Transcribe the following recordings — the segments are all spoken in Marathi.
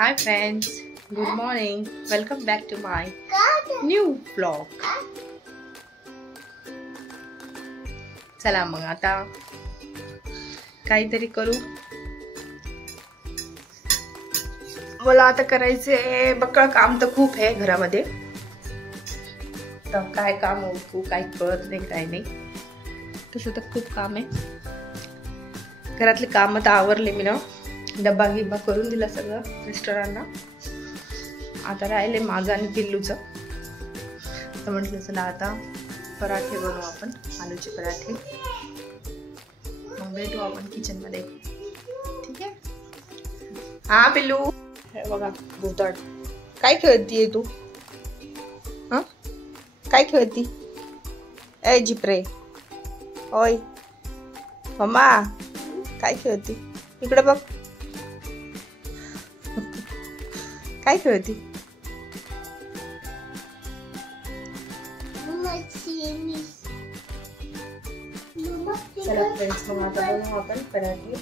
Hi friends, good morning. Welcome back to my new vlog. चला मग आता काहीतरी करू. मला आता करायचे बक्कळ काम तर खूप आहे घरामध्ये. तर काय काम होऊ काय कळत नाही काय नाही. तसं तर खूप काम आहे. घरातले काम तर आवरले मी ना. डब्बा गिब्बा करून दिला सगळं मिस्टरांना. आता राहिले माझं आणि पिल्लूचं. तर म्हटलं चला आता पराठे बनवू आपण, आलूचे पराठे. मग भेटू आपण किचन मध्ये. ठीक आहे. हा पिल्लू, हे बघा भुताड. काय खेळतीये तू? हा काय खेळती? ए जिप्रे, ओय मम्मा काय खेळती? इकडे बघ. काय खेळती? चला फ्रेंड्स, मग आता बनवू आपण पराठे.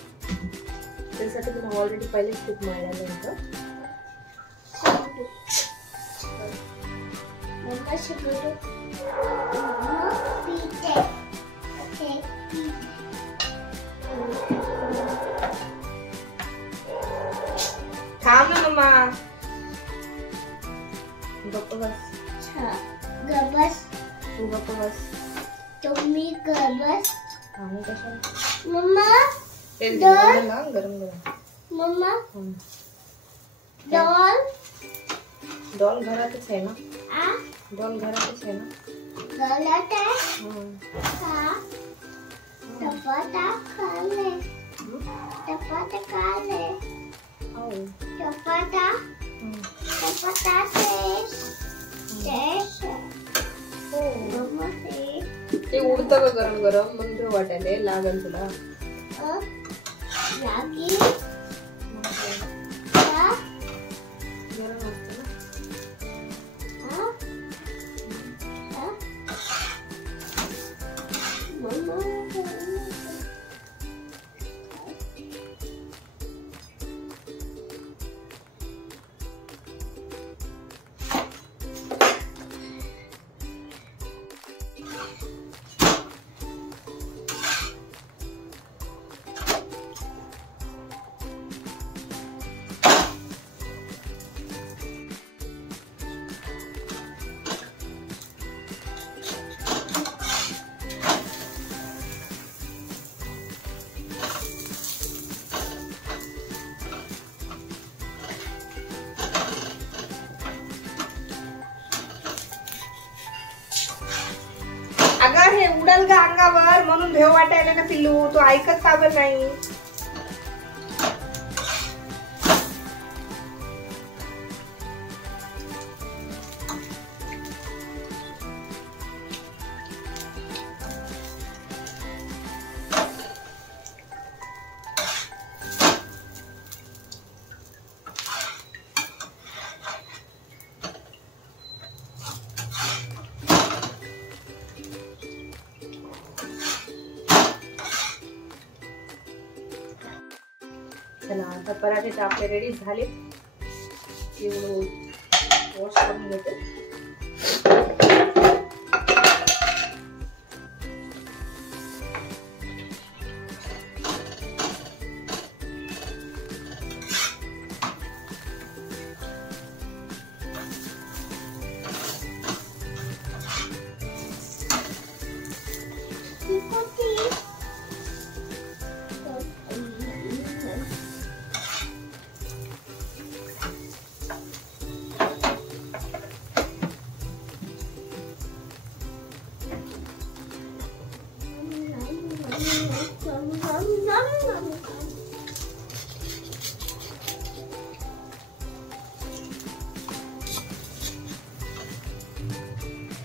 त्यासाठी मी ऑलरेडी पहिले तूप मारलेलं होतं. थांब ना मम्मा. गप्प बस. गबस. तू गप्प बस. तुम्ही गबस. आम्ही कशाला? मम्मा तेल गरम ना, गरम गरम. Mamma doll. डॉल घरातच आहे ना. आ डॉल घरातच आहे ना. गलत आहे का? चपाता खाले. चपाता खाले. हो. चपाता. चपाता तेश. हो. मम्मा ते ते उडतं का गरम गरम, मग ते वाटायला लागेल तुला. लागी का? गरम असतं ना. मम्मा अगं हे उडल का अंगावर, म्हणून भेव वाटायला ना पिल्लू. तू ऐकत का बरं नाही? चला आता पराठे तर आपले रेडी झाले. वॉश करून घेते.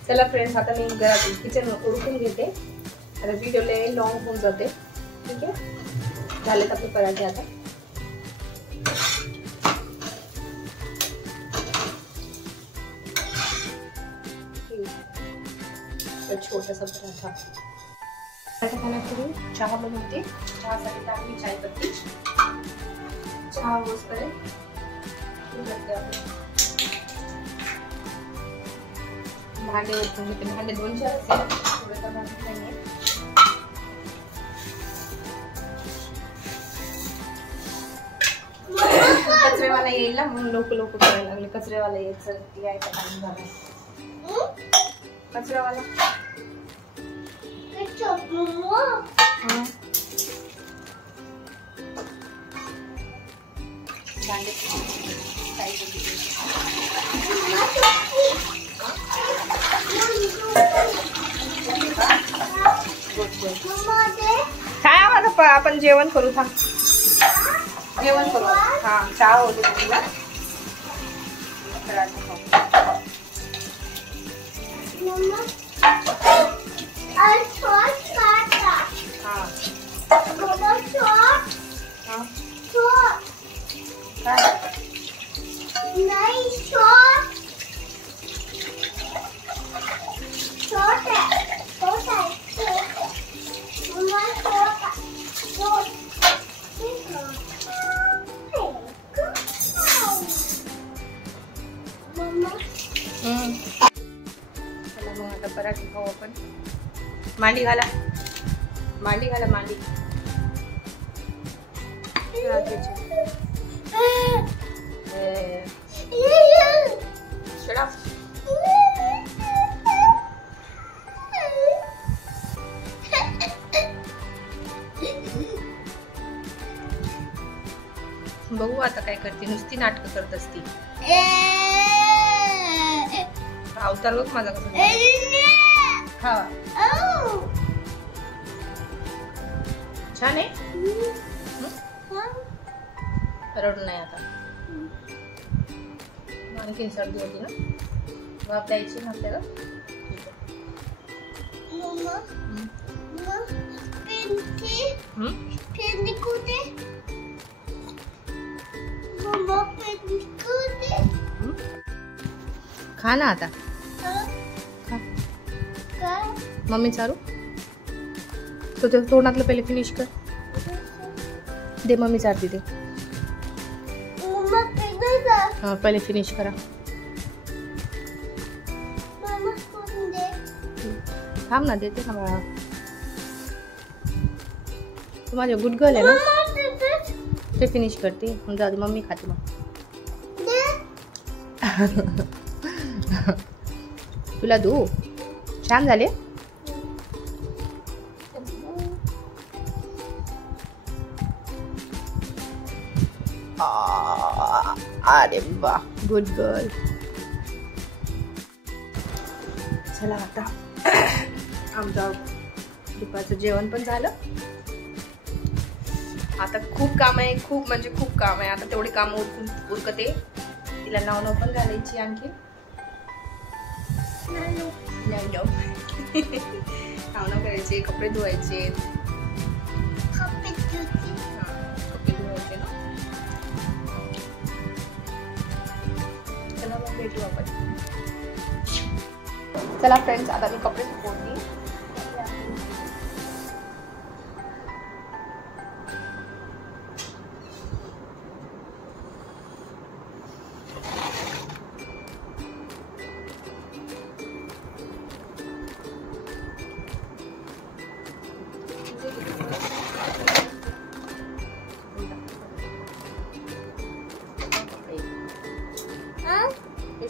चला फ्रेंड्स, आता मी घरातील किचन ओळखून घेते. आता व्हिडिओ लय लॉंग होऊन जाते. ठीक आहे. झालेत आपले पराठे. आता छोटासा पराठा. खाण्यापूर्वी चहा बनवते. चहासाठी टाकली चायपत्ती. चहा होस करेल. भांडे ओतून घेते. भांडे 2 असते, थोडं तर भांडे नाहीये. कचरेवाला येईल ना म्हणून लोक करायला लागले. कचरेवाला यायचा टाइम झाला. कचरेवाला काय आम्हाला आपण जेवण करू. थांब जेवण करू. हा चहा होते तुला. चला मग आता पराठे खाऊ आपण. मांडी घाला. मांडी घाला. मांडी बघू आता काय करते. नुसती नाटक करत असती. अवतार बघ माझा कसं खावा. छान आहे. रडू नाही आता. आणखी सर्दी होती ना. वाफ द्यायची ना आपल्याला. खा ना आता. खा. मम्मी चारू तुझ्या तोंडातलं पहिले फिनिश कर. दे मम्मी चारती दे. हाँ पहले फिनिश करा. थांब ना देते ना बाळा. तू माझी गुड गर्ल आहे ना. ते फिनिश करते. जाऊ दे मम्मी खाते मग. तुला दू. छान झाले. अरे वाह गुड गर्ल. चला आता आमचं दुपारचं जेवण पण झालं. आता खूप काम आहे. खूप म्हणजे खूप काम आहे. आता तेवढे काम उरकते. तिला नाव पण घालायची. आणखी नाव करायचे. कपडे धुवायचे. भेटू आपण. चला फ्रेंड्स आता मी कपडे सुकवते.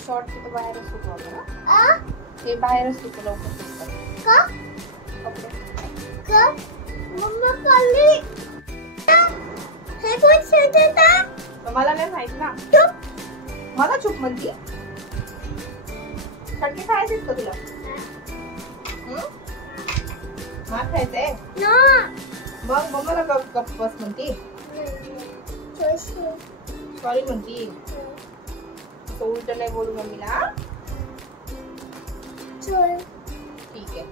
शॉर्ट तो बाहेरच सुकवलं ना. ते बाहेरच सुकव लवकर सुकतात का कपडे. का मम्मा खाली हे कोण शेतात. मला नाही माहित ना. मला चुप म्हणती. खडके खायचे का तुला. भात खायचंय ना. मग मम्माला गप्प बस म्हणती. सॉरी म्हणती. उलट नाही बोलू मम्मीला. ठीक आहे.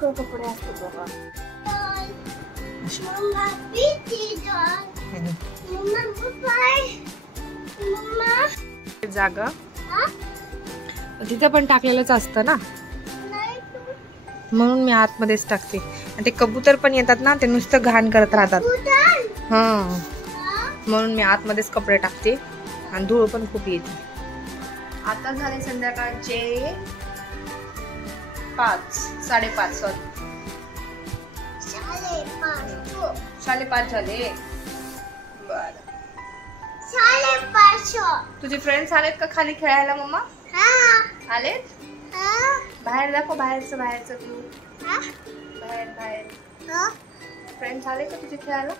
कपडे असते बाबा. जागा तिथे पण टाकलेलंच असतं ना, म्हणून मी आतमध्येच टाकते. आणि ते कबूतर पण येतात ना, ते नुसतं घाण करत राहतात. हा, म्हणून मी आतमध्येच कपडे टाकते आणि धूळ पण खूप येते. आता झाले संध्याकाळचे 5:30 सॉरी 5:30 झाले. बर, 5:30. तुझे फ्रेंड्स आलेत का खाली खेळायला मम्मा? आलेत? बाहेर दाखव, बाहेरचं व्ह्यू. बाहेर फ्रेंड्स आले का तुझे खेळायला?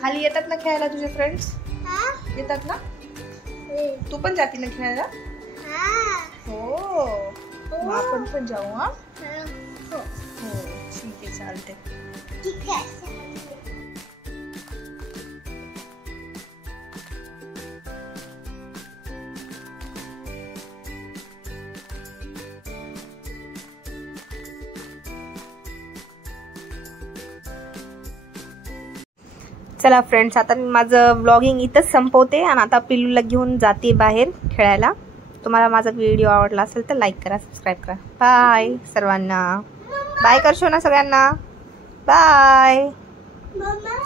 खाली येतात ना खेळायला तुझे फ्रेंड्स? येतात ना? तू पण जाती ना खेळायला? हो, मग आपण पण जाऊ. हा, हो ठीक आहे, चालते. ठीक आहे. चला फ्रेंड्स, आता मी माझं ब्लॉगिंग इथंच संपवते आणि आता पिल्लूला घेऊन जाते बाहेर खेळायला. तुम्हाला माझा व्हिडिओ आवडला असेल तर लाईक करा, सबस्क्राईब करा. बाय सर्वांना. बाय कर शो ना सगळ्यांना. बाय. मम्मा